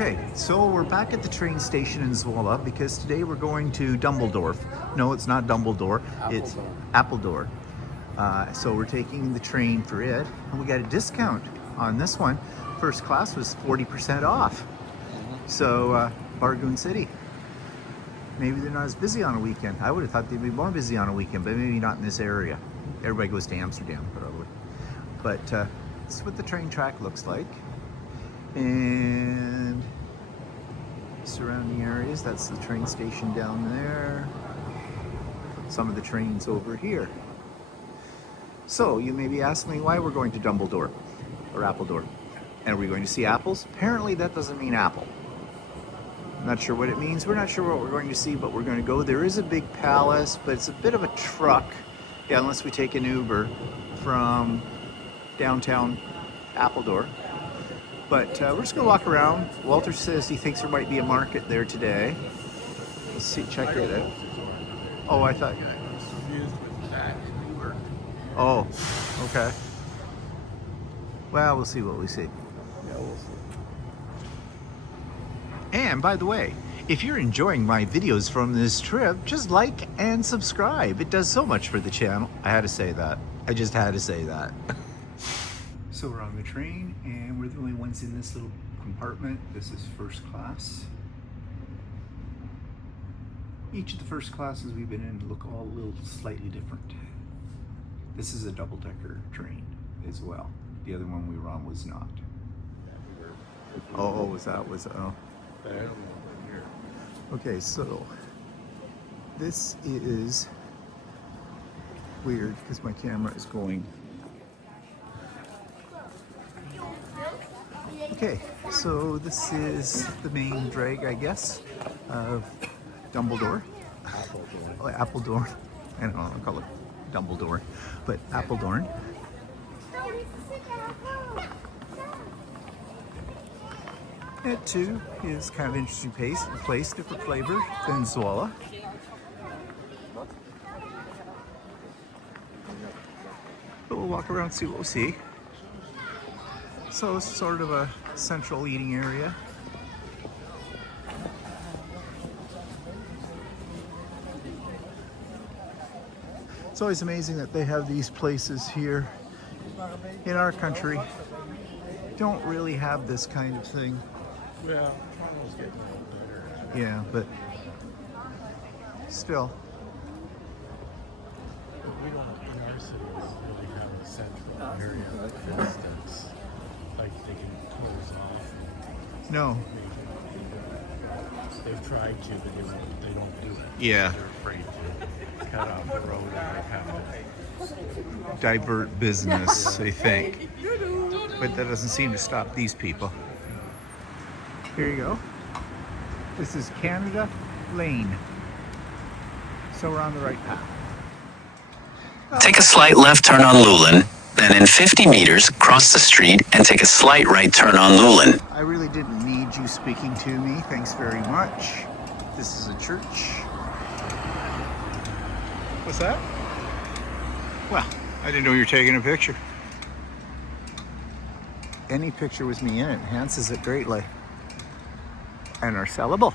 Okay, so we're back at the train station in Zwolle because today we're going to Dumbledorf. No, it's not Dumbledore, it's Apeldoorn. So we're taking the train for it, and we got a discount on this one. First class was 40% off. So, Bargoon City. Maybe they're not as busy on a weekend. I would have thought they'd be more busy on a weekend, but maybe not in this area. Everybody goes to Amsterdam, probably. But this is what the train track looks like. And surrounding areas, that's the train station down there. Some of the trains over here. So you may be asking me why we're going to Dumbledore or Apeldoorn. And are we going to see apples? Apparently that doesn't mean apple. I'm not sure what it means. We're not sure what we're going to see, but we're going to go. There is a big palace, but it's a bit of a truck. Yeah, unless we take an Uber from downtown Apeldoorn. But we're just going to walk around. Walter says he thinks there might be a market there today. Let's see, check it out. Oh, I thought. Oh, okay. Well, we'll see what we see. Yeah, we'll see. And by the way, if you're enjoying my videos from this trip, just like and subscribe. It does so much for the channel. I had to say that. I just had to say that. So we're on the train, and we're the only ones in this little compartment. This is first class. Each of the first classes we've been in look all a little slightly different. This is a double-decker train as well. The other one we were on was not. Oh, was that? Oh. Okay, so this is weird because my camera is going. Okay, so this is the main drag, I guess, of Dumbledore. Apeldoorn. I don't know, I'll call it Dumbledore, but Apeldoorn. It too is kind of an interesting place, different flavor than Zwolle. But we'll walk around and see what we see. So it's sort of a central eating area. It's always amazing that they have these places here in our country. Don't really have this kind of thing. Yeah, Toronto's getting a little better. Yeah, but still. We don't, in our cities, really have a central area, for instance. Like they can close off. No. They've tried to, but they don't do it. Yeah. They're afraid to cut off the road and they have to Divert business, they think. But that doesn't seem to stop these people. Here you go. This is Canada Lane. So we're on the right path. Take a slight left turn on Lulin, then in 50 meters, cross the street and take a slight right turn on Lulin. I really didn't need you speaking to me. Thanks very much. This is a church. What's that? Well, I didn't know you were taking a picture. Any picture with me in it enhances it greatly. And are sellable.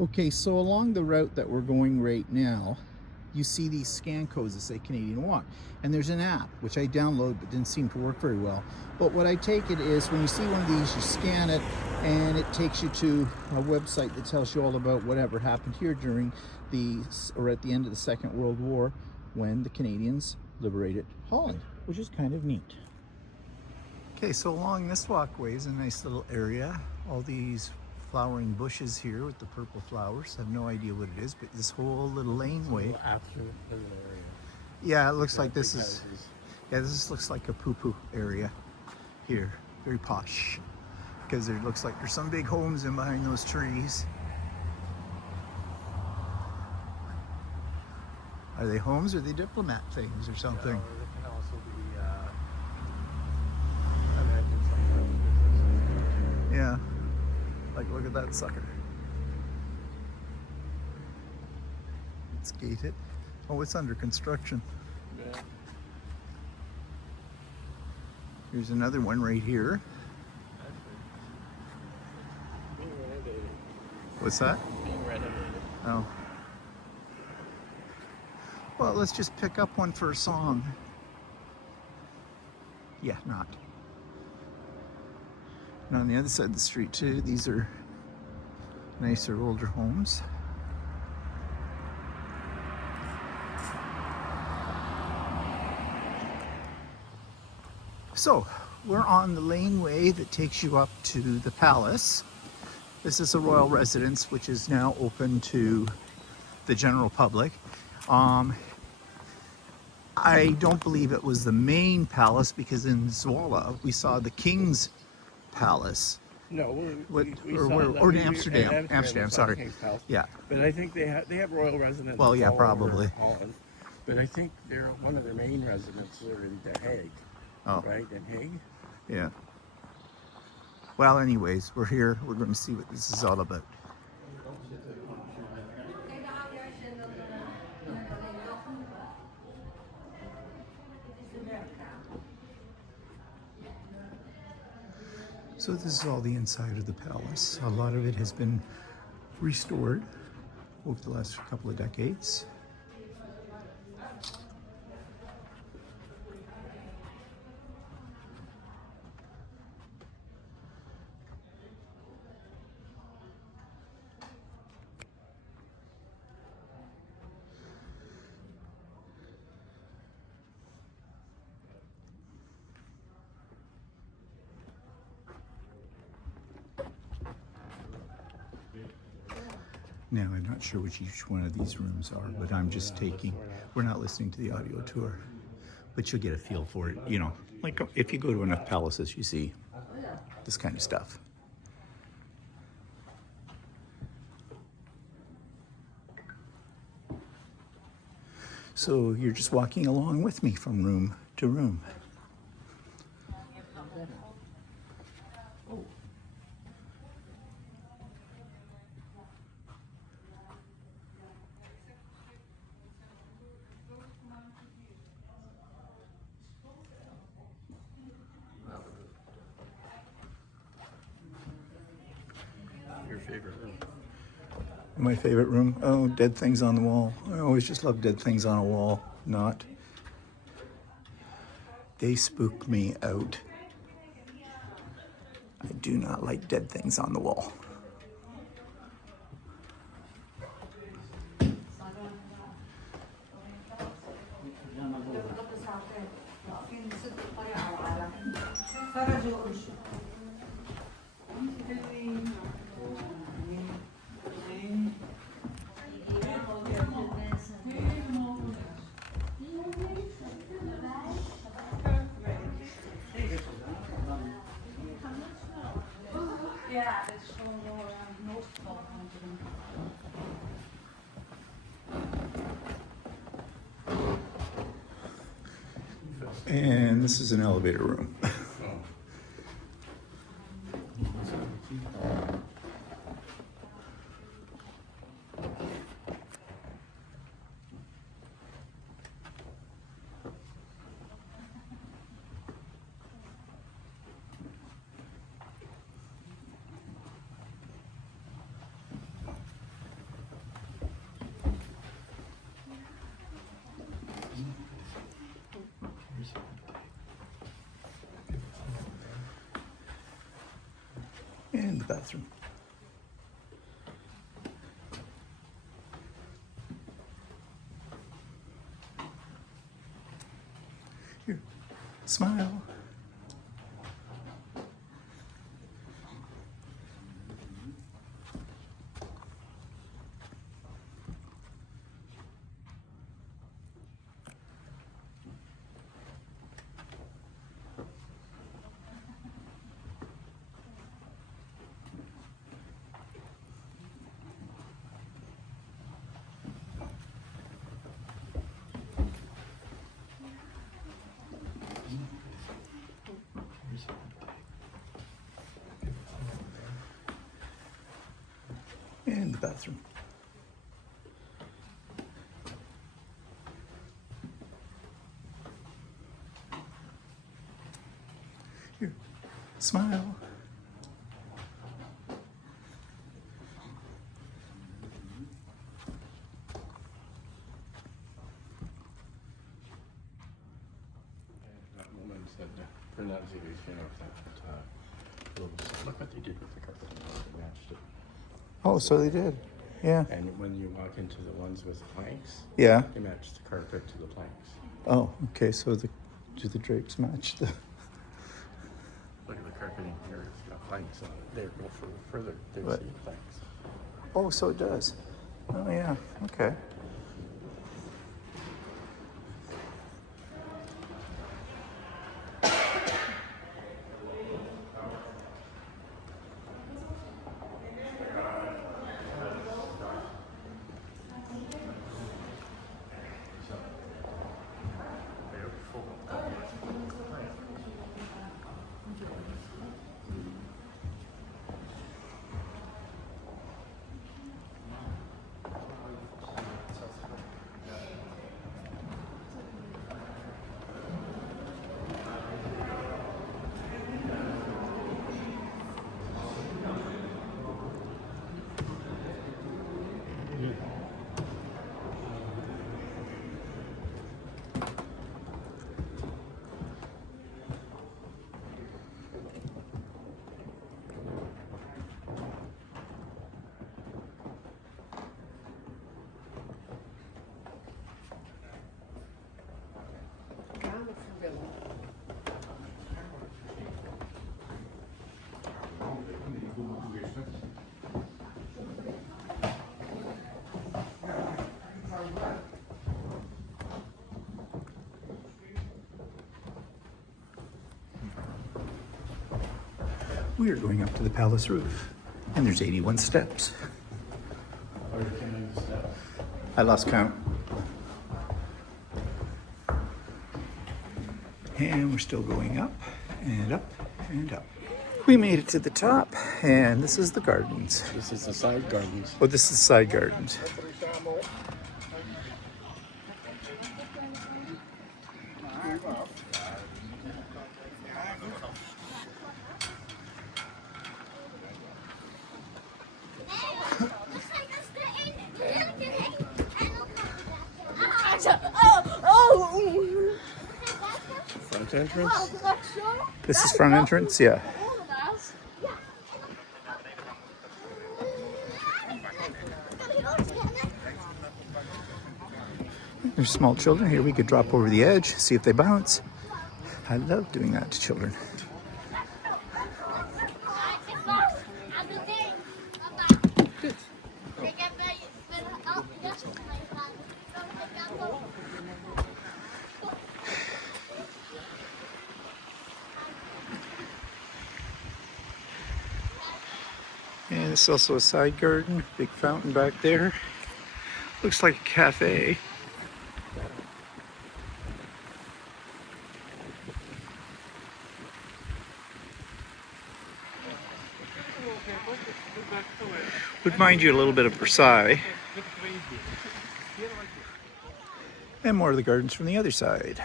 Okay, so along the route that we're going right now, you see these scan codes that say Canadian Walk. And there's an app, which I downloaded but didn't seem to work very well. But what I take it is when you see one of these, you scan it and it takes you to a website that tells you all about whatever happened here during or at the end of the Second World War when the Canadians liberated Holland, which is kind of neat. Okay, so along this walkway is a nice little area. All these flowering bushes here with the purple flowers. I have no idea what it is, but this whole little laneway. after the area. Yeah, it looks like this is. Yeah, this looks like a poo-poo area here. Very posh. Because it looks like there's some big homes in behind those trees. Are they homes or are they diplomat things or something? Yeah, or it can also be Yeah. Like, look at that sucker. It's gated. Oh, it's under construction. Yeah. Here's another one right here. What's that? Being renovated. Oh. Well, let's just pick up one for a song. Yeah, not. And on the other side of the street too, these are nicer older homes. So, we're on the laneway that takes you up to the palace. This is a royal residence, which is now open to the general public. I don't believe it was the main palace, because in Zwolle we saw the king's palace. No, What, we or saw where, that or in we- Amsterdam. we Amsterdam, saw the sorry. King's Palace. Yeah. But I think they have royal residences. Well, yeah, all over probably. Holland. But I think one of their main residences are in The Hague. Oh. Right, in Hague. Yeah. Well, anyways, we're here. We're going to see what this is all about. So this is all the inside of the palace. A lot of it has been restored over the last couple of decades. Now, I'm not sure which each one of these rooms are, but I'm just taking, we're not listening to the audio tour, but you'll get a feel for it. You know, like if you go to enough palaces, you see this kind of stuff. So you're just walking along with me from room to room. Your favorite room. My favorite room? Oh, dead things on the wall. I always just love dead things on a wall. Not. They spook me out. I do not like dead things on the wall. Ja, het is gewoon door noodgeval aan te doen. And this is an elevator room. And the bathroom. Here, smile. And the bathroom. Here, smile. said pronunciation of that. Look what they did with the carpet. They matched it. Oh, so they did. Yeah. And when you walk into the ones with planks, Yeah. they match the carpet to the planks. Oh, okay. So do the drapes match the? Look at the carpeting here. It's got planks on it. There, go further. There's What? the planks. Oh, so it does. Oh, yeah. Okay. We are going up to the palace roof, and there's 81 steps. I lost count. And we're still going up and up and up. We made it to the top, and this is the gardens. This is the side gardens. Oh, this is side gardens. Front entrance. This is front entrance, yeah. There's small children here. We could drop over the edge, see if they bounce. I love doing that to children. And it's also a side garden, big fountain back there. Looks like a cafe. Would mind you a little bit of Versailles. And more of the gardens from the other side.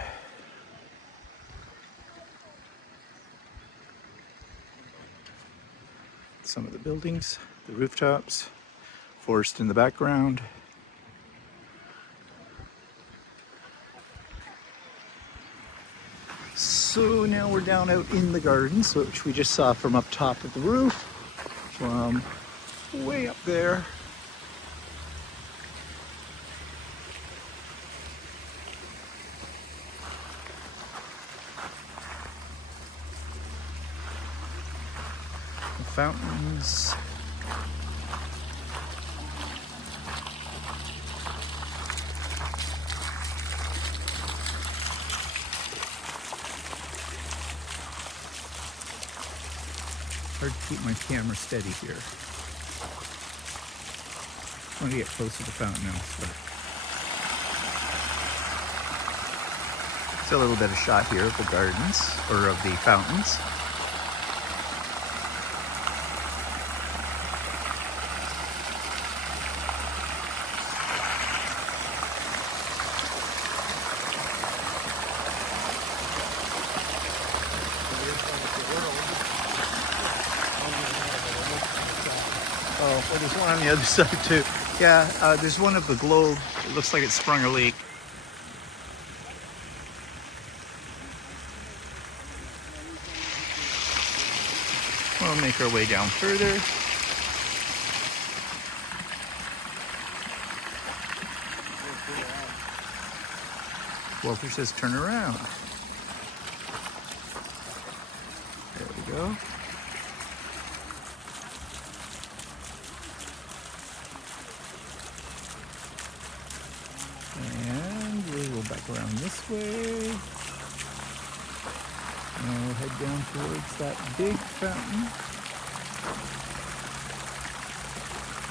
Some of the buildings, the rooftops, forest in the background. So now we're down out in the gardens, which we just saw from up top of the roof, from way up there. The fountains. Hard to keep my camera steady here. I want to get close to the fountain now. It's a little bit of shot here of the gardens, or of the fountains. Oh, well, there's one on the other side too. Yeah, there's one of the globe. It looks like it sprung a leak. we'll make our way down further. Walter says turn around. There we go. And we will back around this way. And we'll head down towards that big fountain.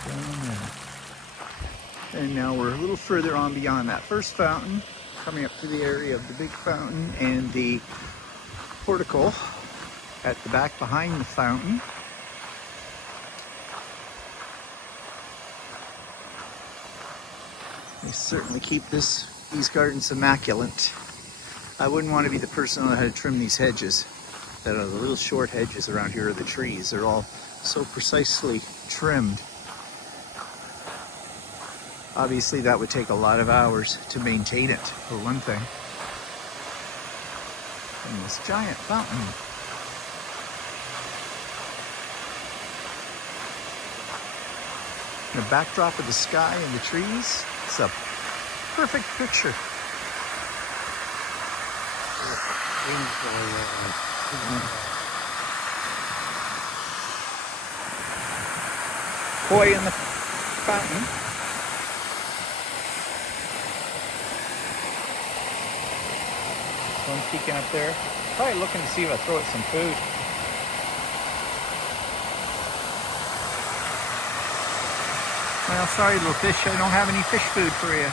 Down there. And now we're a little further on beyond that first fountain, coming up to the area of the big fountain and the portico at the back behind the fountain. They certainly keep these gardens immaculate. I wouldn't want to be the person that had to trim these hedges. That are the little short hedges around here are the trees. They're all so precisely trimmed. Obviously that would take a lot of hours to maintain it, for one thing. And this giant fountain. The backdrop of the sky and the trees, it's a perfect picture. Koi in the fountain. One peeking up there. Probably looking to see if I throw it some food. Well, sorry little fish, I don't have any fish food for you.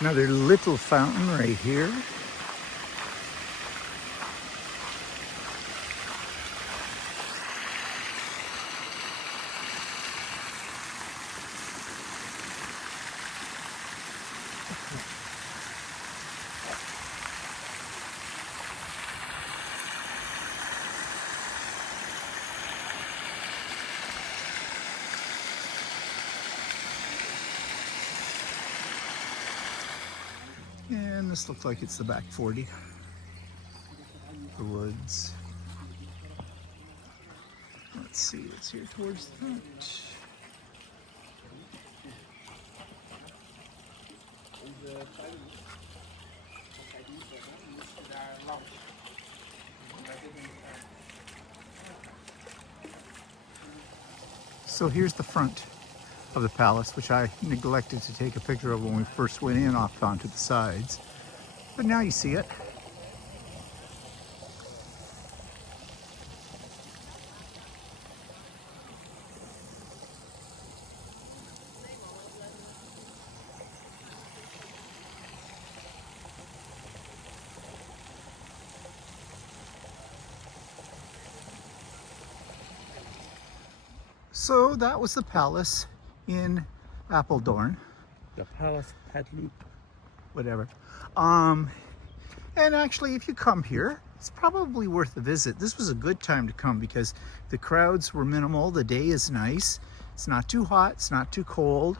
Another little fountain right here. And this looks like it's the back 40. The woods. Let's see, it's here towards the front. So here's the front of the palace, which I neglected to take a picture of when we first went in off onto the sides. But now you see it. So that was the palace in Apeldoorn. The Palace Padloop. Whatever. And actually, if you come here, it's probably worth a visit. This was a good time to come because the crowds were minimal. The day is nice. It's not too hot. It's not too cold.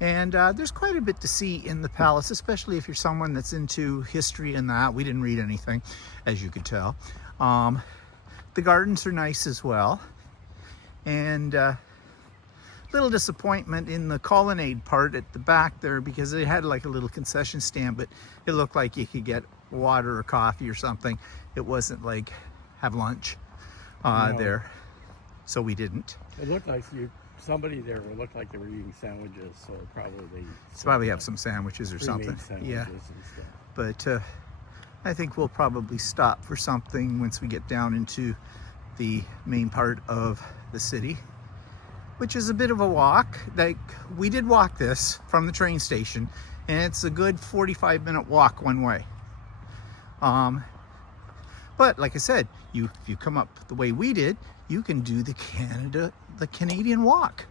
And there's quite a bit to see in the palace, especially if you're someone that's into history and that. We didn't read anything, as you could tell. The gardens are nice as well. And little disappointment in the colonnade part at the back there because they had like a little concession stand, but it looked like you could get water or coffee or something. It wasn't like have lunch No. there, so we didn't. It looked like somebody there looked like they were eating sandwiches, so probably Probably have some sandwiches or something. sandwiches Yeah, and stuff. but I think we'll probably stop for something once we get down into the main part of the city, which is a bit of a walk. Like, we did walk this from the train station, and it's a good 45-minute walk one way. But like I said, if you come up the way we did, you can do the Canadian walk.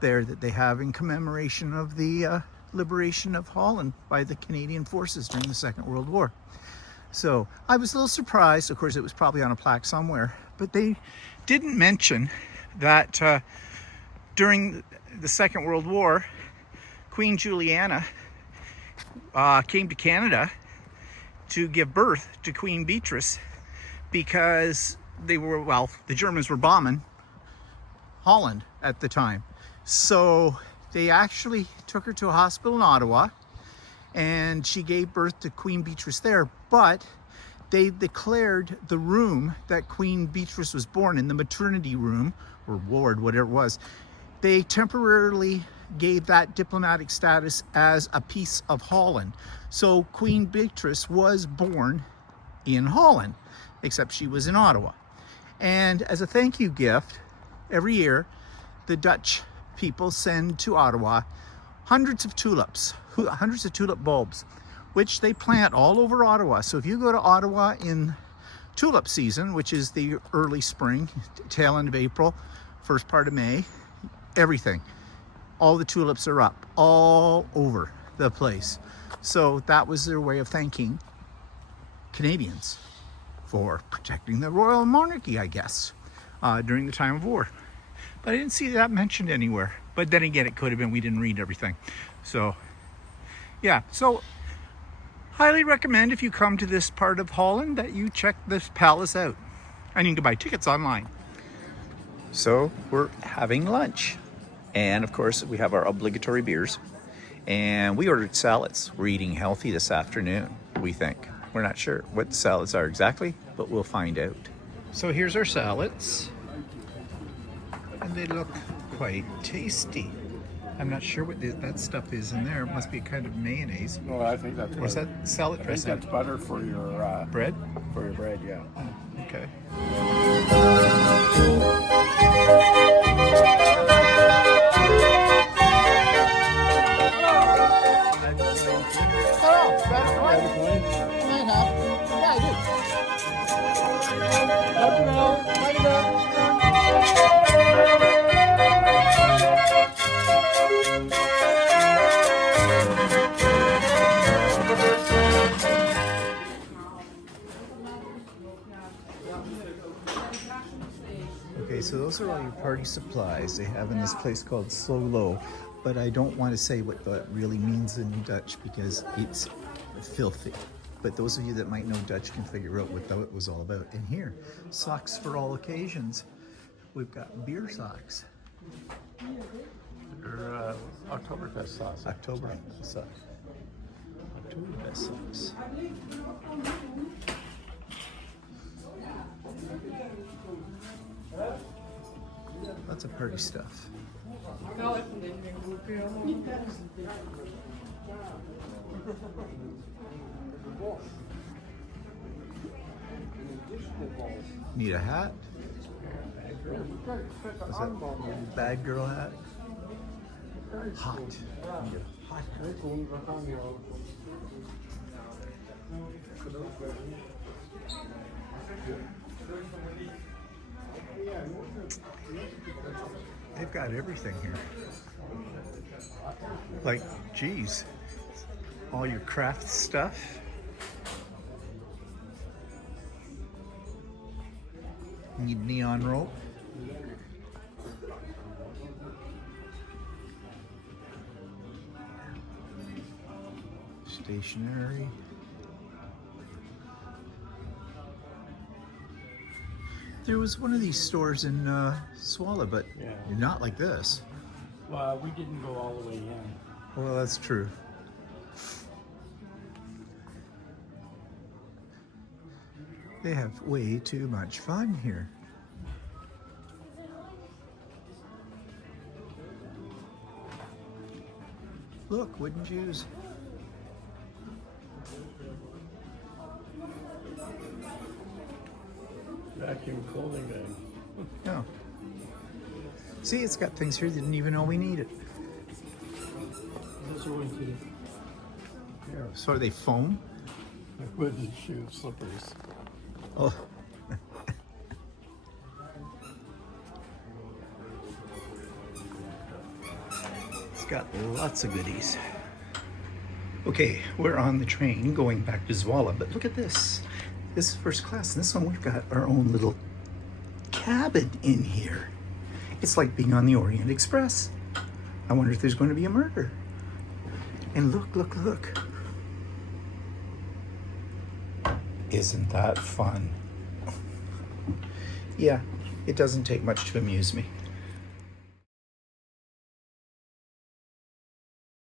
there that they have in commemoration of the liberation of Holland by the Canadian forces during the Second World War. So I was a little surprised. Of course, it was probably on a plaque somewhere, but they didn't mention that during the Second World War, Queen Juliana came to Canada to give birth to Queen Beatrice because they were, well, the Germans were bombing Holland at the time. So they actually took her to a hospital in Ottawa and she gave birth to Queen Beatrice there, but they declared the room that Queen Beatrice was born in, the maternity room or ward, whatever it was, they temporarily gave that diplomatic status as a piece of Holland. So Queen Beatrice was born in Holland, except she was in Ottawa. And as a thank you gift, every year, the Dutch people send to Ottawa hundreds of tulips, hundreds of tulip bulbs, which they plant all over Ottawa. So if you go to Ottawa in tulip season, which is the early spring, tail end of April, first part of May, everything, all the tulips are up all over the place. So that was their way of thanking Canadians for protecting the royal monarchy, I guess, during the time of war. But I didn't see that mentioned anywhere. But then again, it could have been we didn't read everything. So, yeah. So, highly recommend if you come to this part of Holland that you check this palace out. And you can buy tickets online. So, we're having lunch. And of course, we have our obligatory beers. And we ordered salads. We're eating healthy this afternoon, we think. We're not sure what the salads are exactly, but we'll find out. So here's our salads. And they look quite tasty. I'm not sure what that stuff is in there. It must be kind of mayonnaise. Well, I think that's Or is that salad dressing? that's butter for your Bread? For your bread, yeah. Okay. Okay, so those are all your party supplies they have in this place called Solo, but I don't want to say what that really means in Dutch because it's filthy. But those of you that might know Dutch can figure out what that was all about. And here, socks for all occasions. We've got beer socks. Your Oktoberfest sauce. Oktoberfest socks. Oktoberfest socks. Lots of party stuff. Need a hat? What's that? Bad girl hat? Hot. Need a hot hat. They've got everything here. Like, geez, all your craft stuff. Need neon rope. Stationery. There was one of these stores in Swalla, but not like this. Well, we didn't go all the way in. Well, that's true. They have way too much fun here. Look, wooden shoes. Vacuum clothing bag. No. See, it's got things here that didn't even know we needed. Those are going to So are they foam? wooden shoe slippers. Oh. It's got lots of goodies. Okay, we're on the train going back to Zwolle, but look at this. This is first class, and this one we've got our own little cabin in here. It's like being on the Orient Express. I wonder if there's going to be a murder. And look, look, look. Isn't that fun? Yeah, it doesn't take much to amuse me.